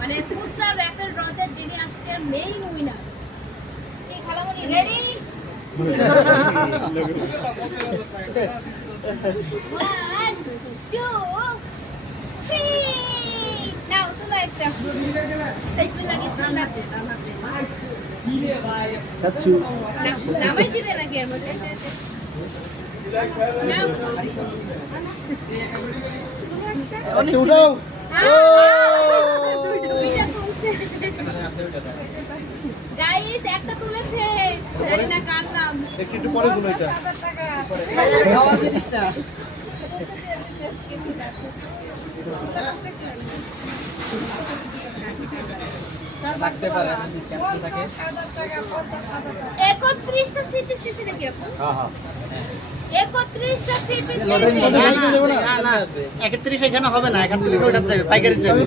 মানে কুসা র্যাপেল রদের যিনি আজকের মেইন উইনার কি খালামণি রেডি 1 2 3 নাও তুমি একটা বিসমিল্লাহ বিসমিল্লাহ চাচ্ছু নামাই দিবে নাকি এর মধ্যে নাও ওকে উঠাও গাইস একটা তুলেছে জানি না কার নাম একটু পরে শুনো এটা খাওয়া জিনিসটা রাখতে পারে ক্যান্সেল থাকে 31টা থ্রি পিস দিছি নাকি আপু হ্যাঁ হ্যাঁ 31টা থ্রি পিস না 31 এখানে হবে না, এখান থেকে ওটা যাবে পাইকারি যাবে।